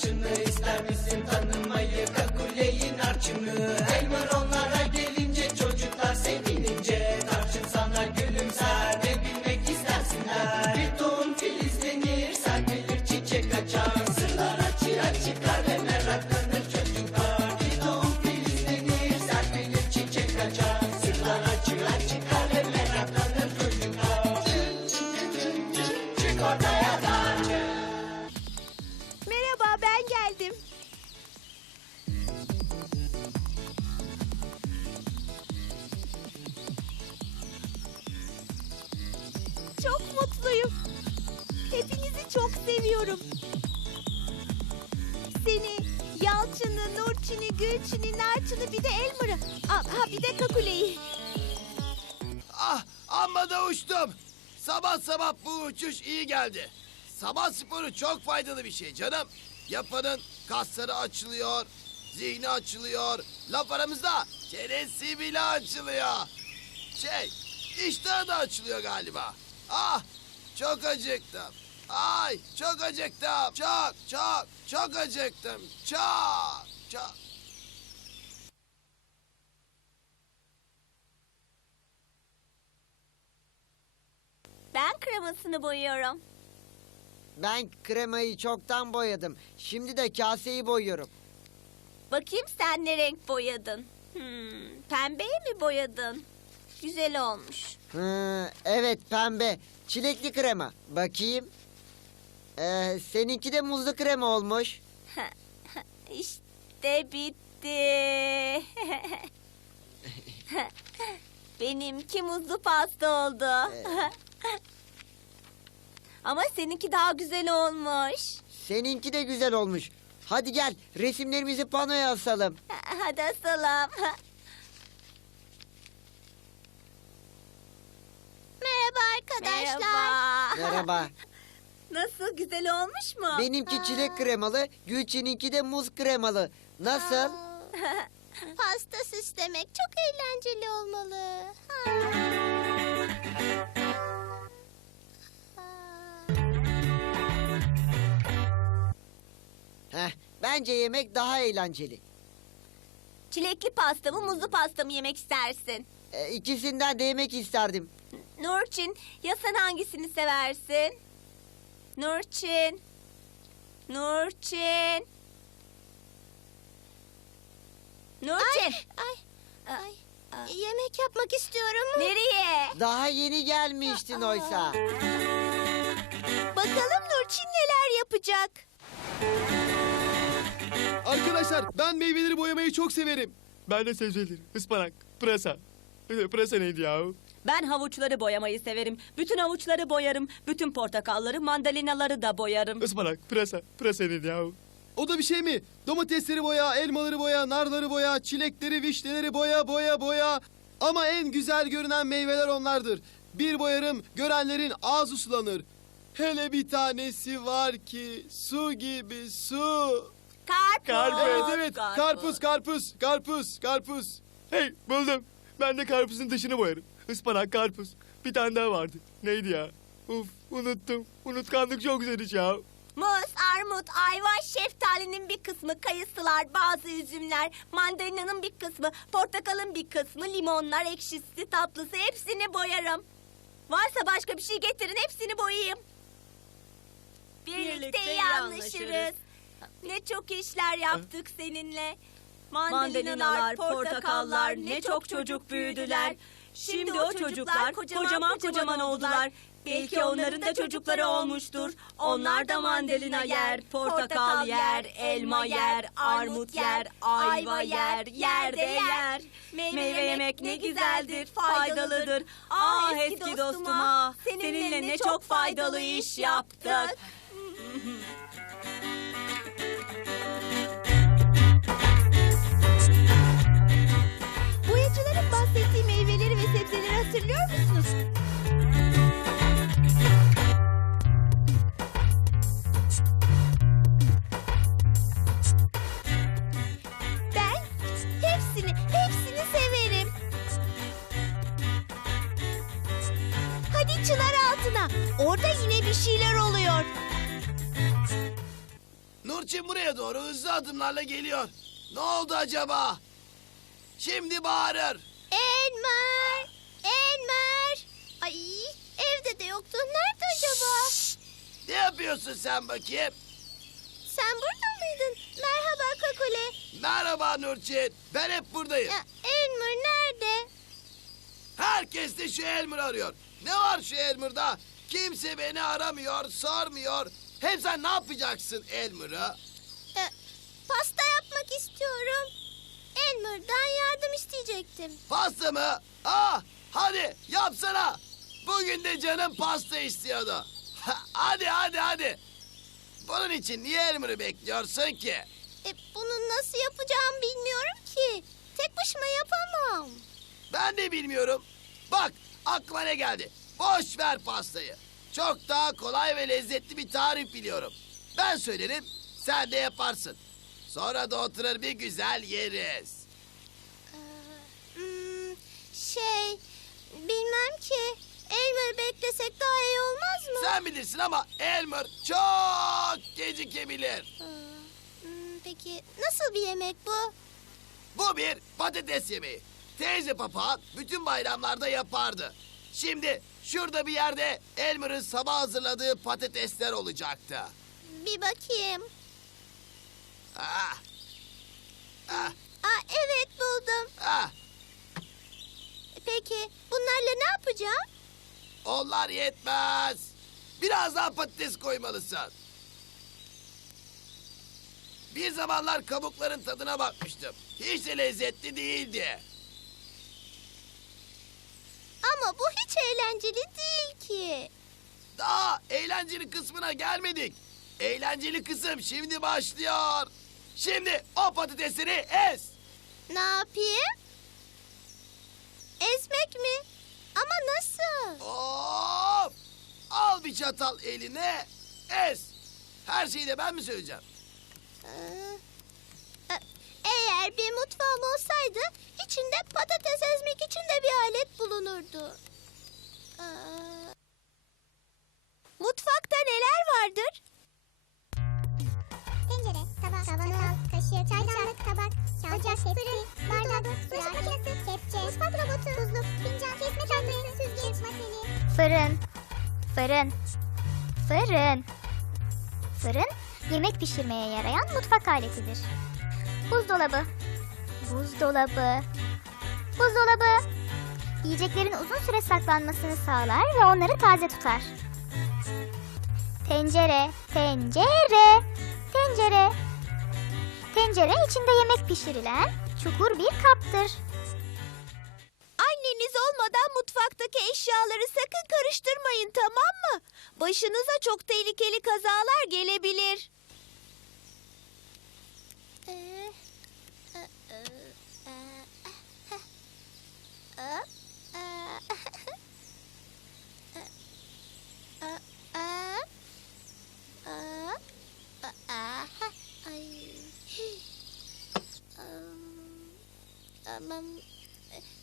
watching me. Uçuş iyi geldi. Sabah sporu çok faydalı bir şey canım. Yapanın kasları açılıyor, zihni açılıyor. Laf aramızda çenesi bile açılıyor. Şey, iştahı da açılıyor galiba. Ah, çok acıktım. Ay, çok acıktım. Çok, çok, çok acıktım. Çok, çok. Ben kremasını boyuyorum. Ben kremayı çoktan boyadım. Şimdi de kaseyi boyuyorum. Bakayım sen ne renk boyadın? Hmm, pembeye mi boyadın? Güzel olmuş. Hı, evet pembe. Çilekli krema. Bakayım. Ee, seninki de muzlu krema olmuş. İşte bitti. Benimki muzlu pasta oldu. Ama seninki daha güzel olmuş. Seninki de güzel olmuş. Hadi gel resimlerimizi panoya asalım. Hadi asalım. Merhaba arkadaşlar. Merhaba. Merhaba. Nasıl güzel olmuş mu? Benimki çilek kremalı, Gülçin'inki de muz kremalı. Nasıl? Pasta süslemek çok eğlenceli olmalı. Bence yemek daha eğlenceli. Çilekli pasta mı muzlu pasta mı yemek istersin? Ee, ikisinden de yemek isterdim. Nurçin ya sen hangisini seversin? Nurçin. Nurçin. Nurçin. Ay, ay. Yemek yapmak istiyorum. Nereye? Daha yeni gelmiştin oysa. Bakalım Nurçin neler yapacak? Arkadaşlar ben meyveleri boyamayı çok severim. Ben de sebzeleri, ıspanak, pırasa. Ee, Pırasa neydi ya? Ben havuçları boyamayı severim. Bütün havuçları boyarım. Bütün portakalları, mandalinaları da boyarım. Ispanak, pırasa, pırasa neydi ya? O da bir şey mi? Domatesleri boya, elmaları boya, narları boya, çilekleri, vişneleri boya, boya, boya. Ama en güzel görünen meyveler onlardır. Bir boyarım, görenlerin ağzı sulanır. Hele bir tanesi var ki su gibi su. Karpuz. Karpuz. Evet evet karpuz. karpuz karpuz karpuz. Hey buldum. Ben de karpuzun dışını boyarım. Ispanak karpuz. Bir tane daha vardı. Neydi ya? Uf unuttum. Unutkanlık çok güzel iş ya. Muz, armut, ayva, şeftalinin bir kısmı, kayısılar, bazı üzümler, mandalinanın bir kısmı, portakalın bir kısmı, limonlar, ekşisi, tatlısı hepsini boyarım. Varsa başka bir şey getirin hepsini boyayayım. Birlikte, Birlikte iyi iyi anlaşırız. Ne çok işler yaptık seninle. Mandalinalar, portakallar, ne çok çocuk büyüdüler. Şimdi o çocuklar kocaman kocaman oldular. Belki onların da çocukları olmuştur. Onlar da mandalina yer, portakal yer, elma yer, armut yer, ayva yer, yerde yer. Meyve yemek ne güzeldir, faydalıdır. Ah eski dostum ah, seninle ne çok faydalı iş yaptık. Hatırlıyor musunuz? Ben hepsini, hepsini severim. Hadi çınar altına. Orada yine bir şeyler oluyor. Nurçin buraya doğru hızlı adımlarla geliyor. Ne oldu acaba? Şimdi bağırır. Elmer! Elmer! Ay, evde de yoktu. Nerede acaba? Ne yapıyorsun sen bakayım? Sen burada mıydın? Merhaba Kakule. Merhaba Nurçin. Ben hep buradayım. Ya, Elmer nerede? Herkes de şu Elmer arıyor. Ne var şu Elmer'da? Kimse beni aramıyor, sormuyor. Hem sen ne yapacaksın Elmer'a? Ya, istiyorum. Elmer'dan yardım isteyecektim. Pasta mı? Ah, hadi yapsana. Bugün de canım pasta istiyordu. Ha, hadi hadi hadi. Bunun için niye Elmer'ı bekliyorsun ki? E, bunu nasıl yapacağımı bilmiyorum ki. Tek başıma yapamam. Ben de bilmiyorum. Bak aklıma ne geldi. Boş ver pastayı. Çok daha kolay ve lezzetli bir tarif biliyorum. Ben söylerim, sen de yaparsın. Sonra da oturur bir güzel yeriz. Hmm, şey, bilmem ki. Elmer'ı beklesek daha iyi olmaz mı? Sen bilirsin ama Elmer çok gecikebilir. Aa, hmm, peki nasıl bir yemek bu? Bu bir patates yemeği. Teyze papağan bütün bayramlarda yapardı. Şimdi şurada bir yerde Elmer'ın sabah hazırladığı patatesler olacaktı. Bir bakayım. Ah. Ah, Aa, evet buldum. ah. Peki bunlarla ne yapacağım? Onlar yetmez. Biraz daha patates koymalısın. Bir zamanlar kabukların tadına bakmıştım. Hiç de lezzetli değildi. Ama bu hiç eğlenceli değil ki. Daha eğlenceli kısmına gelmedik. Eğlenceli kısım şimdi başlıyor. Şimdi o patatesleri ez. Ne yapayım? Ezmek mi? Ama nasıl? Of! Al bir çatal eline, ez. Her şeyi de ben mi söyleyeceğim? Ee, e- Eğer bir mutfağım olsaydı içinde patates ezmek için de bir alet bulunurdu. Ee, Mutfakta neler vardır? Tencere, tabak, çatal, kaşık, çaydanlık, tabak, ocak, fırın, bardak, bulaşık makinesi, kepçe, mutfak robotu, tuzluk, fincan, kesme tahtası, süzgeç, mateli. Fırın. Fırın. Fırın. Fırın yemek pişirmeye yarayan mutfak aletidir. Buzdolabı. Buzdolabı. Buzdolabı. Yiyeceklerin uzun süre saklanmasını sağlar ve onları taze tutar. Tencere, tencere, tencere. Tencere içinde yemek pişirilen çukur bir kaptır. Anneniz olmadan mutfaktaki eşyaları sakın karıştırmayın tamam mı? Başınıza çok tehlikeli kazalar gelebilir. Ee, e, e, e, e, e, e, e, e, e, ay. Tamam.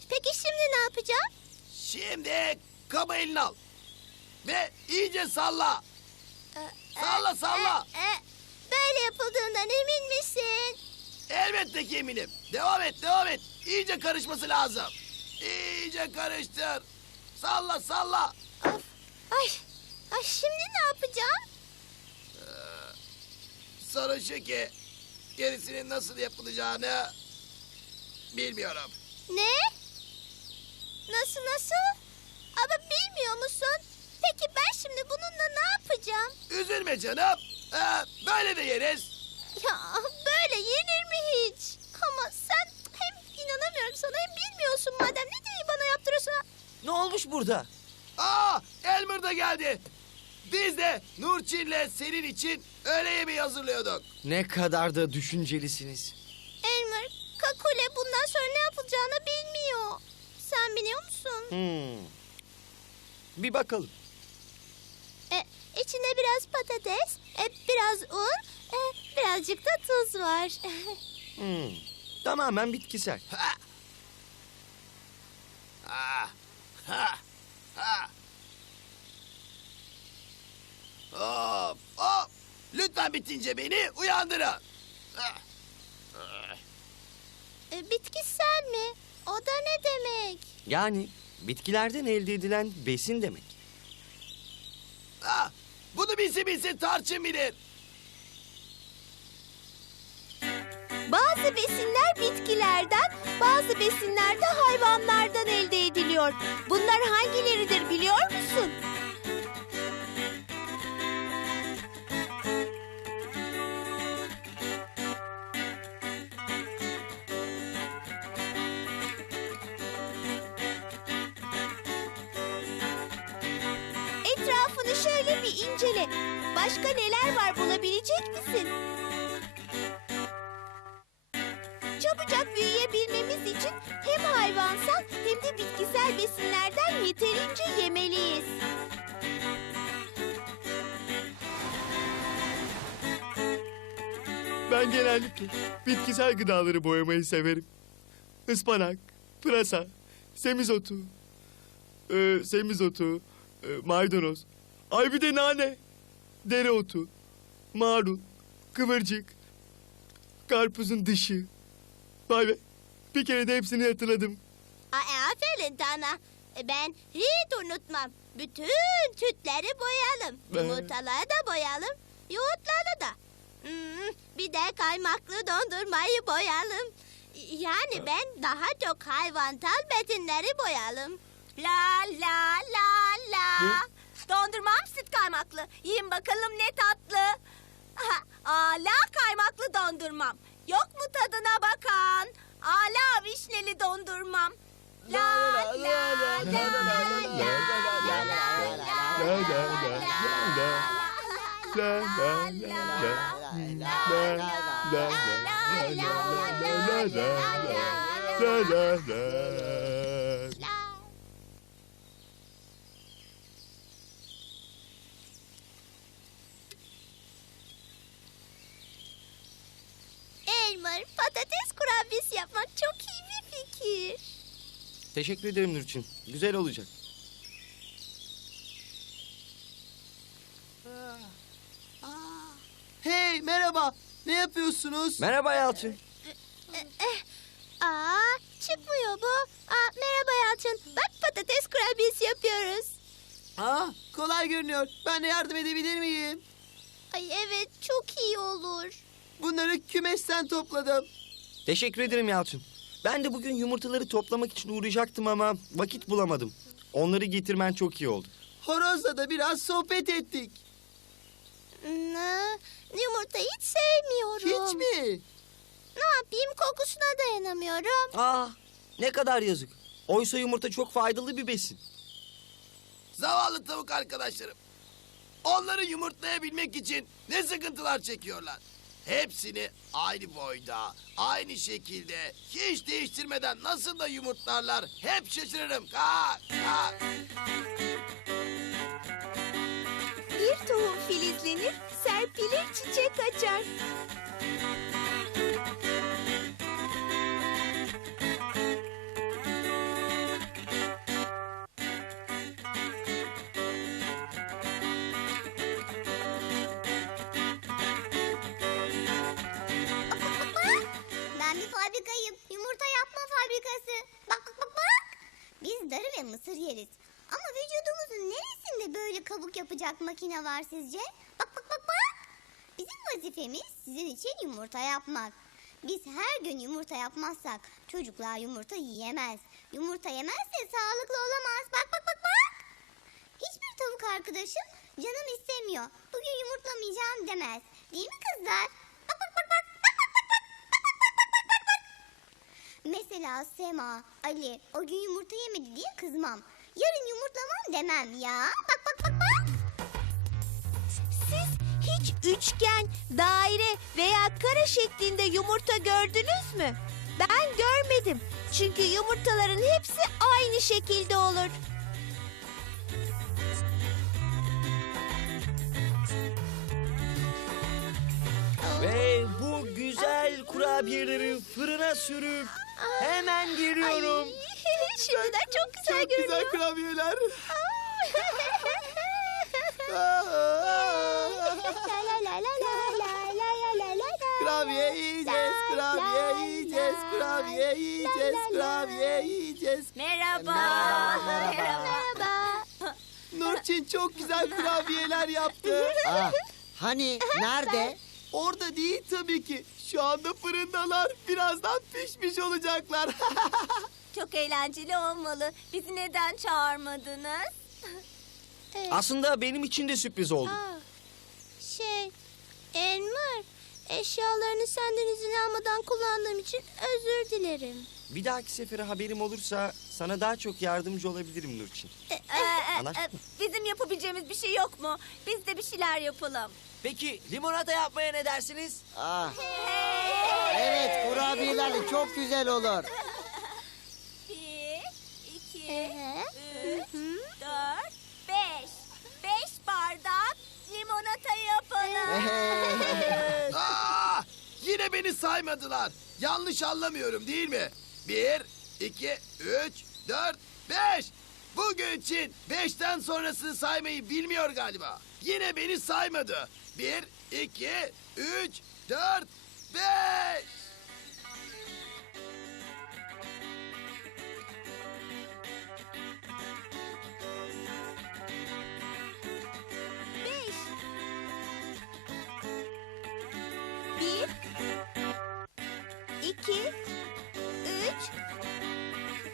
Peki şimdi ne yapacağım? Şimdi kabı eline al. Ve iyice salla. Salla salla. E, e, böyle yapıldığından emin misin? Elbette ki eminim. Devam et devam et. İyice karışması lazım. İyice karıştır. Salla salla. Of. Ay, ay şimdi ne yapacağım? Sorun şu ki gerisinin nasıl yapılacağını bilmiyorum. Ne? Nasıl nasıl? Ama bilmiyor musun? Peki ben şimdi bununla ne yapacağım? Üzülme canım. Ee, böyle de yeriz. Ya böyle yenir mi hiç? Ama sen hem inanamıyorum sana hem bilmiyorsun madem ne diye bana yaptırıyorsun? ha? Ne olmuş burada? Aa Elmer da geldi. Biz de Nurçin'le senin için öğle yemeği hazırlıyorduk. Ne kadar da düşüncelisiniz. Biliyor musun? Hmm. Bir bakalım. E, içinde biraz patates, e, biraz un, e, birazcık da tuz var. Hmm. Tamamen bitkisel. Ha. Ha. Ha. Ha. Hop, hop. Lütfen bitince beni uyandırın. Ha. E, bitkisel mi? O da ne demek? Yani bitkilerden elde edilen besin demek. Ha. Bunu bilsin bilsin tarçın bilir. Bazı besinler bitkilerden, bazı besinler de hayvanlardan elde ediliyor. Bunlar hangileridir biliyor musun? Başka neler var bulabilecek misin? Çabucak büyüyebilmemiz için hem hayvansal hem de bitkisel besinlerden yeterince yemeliyiz. Ben genellikle bitkisel gıdaları boyamayı severim. Ispanak, pırasa, semizotu, e, semizotu, e, maydanoz, ay bir de nane, dereotu, marul, kıvırcık, karpuzun dışı. Vay be, bir kere de hepsini hatırladım. Aa, aferin Tana. Ben hiç unutmam. Bütün tütleri boyayalım. Ben- Yumurtaları da boyayalım. Yoğurtları da. Hmm, bir de kaymaklı dondurmayı boyayalım. Yani ben daha çok hayvansal besinleri boyayalım. La la la la. Ne? Dondurmam süt kaymaklı. Yiyin bakalım ne tatlı. Ala kaymaklı dondurmam. Yok mu tadına bakan? Ala vişneli dondurmam. La la la la la la la la La la la la la. La la la la. La la la la la la la la la la la. Fikir. Teşekkür ederim Nurçin. Güzel olacak. Hey merhaba. Ne yapıyorsunuz? Merhaba Yalçın. Aa, çıkmıyor bu. Aa, merhaba Yalçın. Bak patates kurabiyesi yapıyoruz. Aa, kolay görünüyor. Ben de yardım edebilir miyim? Ay evet, çok iyi olur. Bunları kümesten topladım. Teşekkür ederim Yalçın. Ben de bugün yumurtaları toplamak için uğrayacaktım ama vakit bulamadım. Onları getirmen çok iyi oldu. Horozla da biraz sohbet ettik. Ne? Yumurta hiç sevmiyorum. Hiç mi? Ne yapayım kokusuna dayanamıyorum. Aa, ne kadar yazık. Oysa yumurta çok faydalı bir besin. Zavallı tavuk arkadaşlarım. Onları yumurtlayabilmek için ne sıkıntılar çekiyorlar. Hepsini aynı boyda, aynı şekilde, hiç değiştirmeden nasıl da yumurtlarlar hep şaşırırım. Ka, ka. Bir tohum filizlenir, serpilir çiçek açar. Makine var sizce? Bak bak bak bak. Bizim vazifemiz sizin için yumurta yapmak. Biz her gün yumurta yapmazsak çocuklar yumurta yiyemez. Yumurta yemezse sağlıklı olamaz. Bak bak bak bak. Hiçbir tavuk arkadaşım canım istemiyor. Bugün yumurtlamayacağım demez. Değil mi kızlar? Bak bak bak bak. Mesela Sema, Ali o gün yumurta yemedi diye kızmam. Yarın yumurtlamam demem ya. Bak bak bak bak. Hiç üçgen, daire veya kare şeklinde yumurta gördünüz mü? Ben görmedim. Çünkü yumurtaların hepsi aynı şekilde olur. Ve bu güzel kurabiyeleri fırına sürüp hemen geliyorum. Şimdiden çok güzel Çok görünüyor. güzel kurabiyeler. Kurabiye yiyeceğiz, kurabiye yiyeceğiz, kurabiye yiyeceğiz, kurabiye yiyeceğiz. Merhaba. Merhaba. Nurçin çok güzel kurabiyeler yaptı. Ah, hani nerede? Orada değil tabii ki. Şu anda fırındalar. Birazdan pişmiş olacaklar. Çok eğlenceli olmalı. Bizi neden çağırmadınız? Aslında benim için de sürpriz oldu. Aa, şey, Elmer, Eşyalarını senden izin almadan kullandığım için özür dilerim. Bir dahaki sefere haberim olursa sana daha çok yardımcı olabilirim Nurçin. Ee, e, Anlaştık e, mı? bizim yapabileceğimiz bir şey yok mu? Biz de bir şeyler yapalım. Peki limonata yapmaya ne dersiniz? Ah, evet kurabiyelerle çok güzel olur. Bir, iki, Ee? üç, dört, beş. Beş bardak yapalım. Aa, yine beni saymadılar. Yanlış anlamıyorum değil mi? Bir, iki, üç, dört, beş. Bugün için beşten sonrasını saymayı bilmiyor galiba. Yine beni saymadı. Bir, iki, üç, dört. Beş. İki, Üç.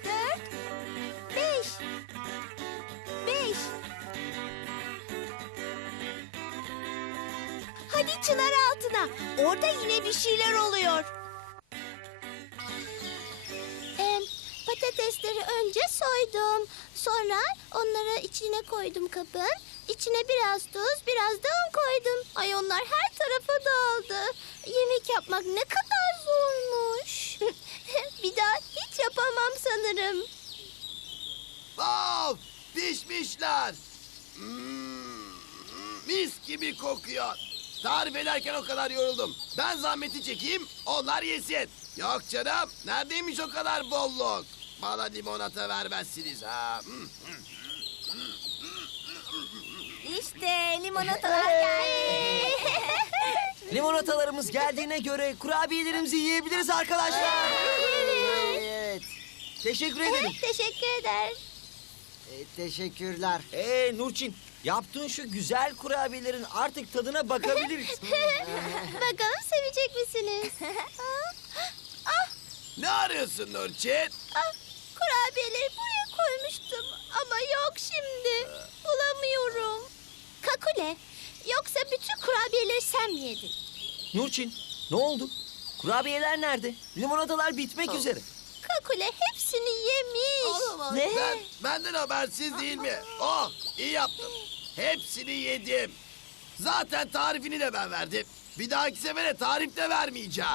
Dört. Beş. Beş. Hadi çınar altına. Orada yine bir şeyler oluyor. patatesleri önce soydum. Sonra onları içine koydum kabın. İçine biraz tuz, biraz da un koydum. Ay onlar her tarafa dağıldı. Yemek yapmak ne kadar zormuş. bir daha hiç yapamam sanırım. Wow, pişmişler. Hmm, mis gibi kokuyor. Tarif ederken o kadar yoruldum. Ben zahmeti çekeyim, onlar yesin. Yok canım, neredeymiş o kadar bolluk? Bana limonata vermezsiniz ha. İşte limonatalar geldi. Limonatalarımız geldiğine göre kurabiyelerimizi yiyebiliriz arkadaşlar. Evet, Teşekkür ederim. Teşekkür eder. e, teşekkürler. Ee Nurçin, yaptığın şu güzel kurabiyelerin artık tadına bakabiliriz. Bakalım sevecek misiniz? ah, Ne arıyorsun Nurçin? ah, kurabiyeleri buraya koymuştum ama yok şimdi. Bulamıyorum. Kakule, yoksa bütün kurabiyeleri sen mi yedin? Nurçin, ne oldu? Kurabiyeler nerede? Limonatalar bitmek üzere. Kakule hepsini yemiş. Ne? Ben, benden habersiz değil mi? Oh, iyi yaptım. Hepsini yedim. Zaten tarifini de ben verdim. Bir dahaki sefere tarif de vermeyeceğim.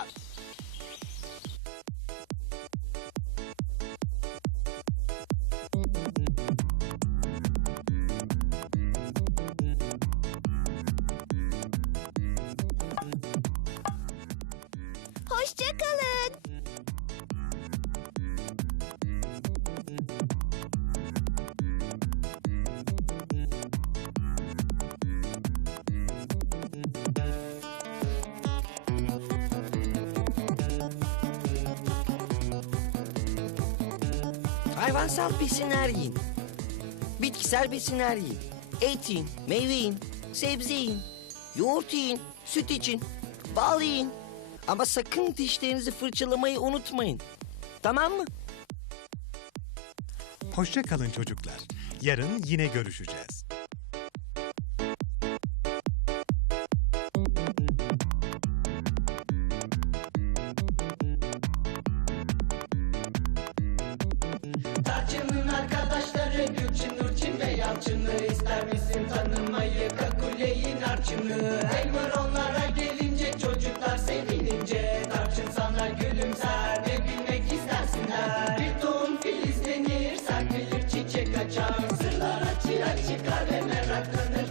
Hayvansal besinler yiyin. Bitkisel besinler yiyin. Et yiyin, meyve yiyin, sebze yiyin. Yoğurt yiyin, süt için, bal yiyin. Ama sakın dişlerinizi fırçalamayı unutmayın. Tamam mı? Hoşça kalın çocuklar. Yarın yine görüşeceğiz. Tarçının arkadaşları Gülçin, Nurçin ve Yalçın'ı ister misin tanımayı? Kakule'yi narçını Elmer onlara gelince çocuklar sevinince Tarçın sana gülümser ve bilmek istersinler. Bir tohum filizlenir serpilir çiçek açar. Sırlar açığa çıkar ve meraklanır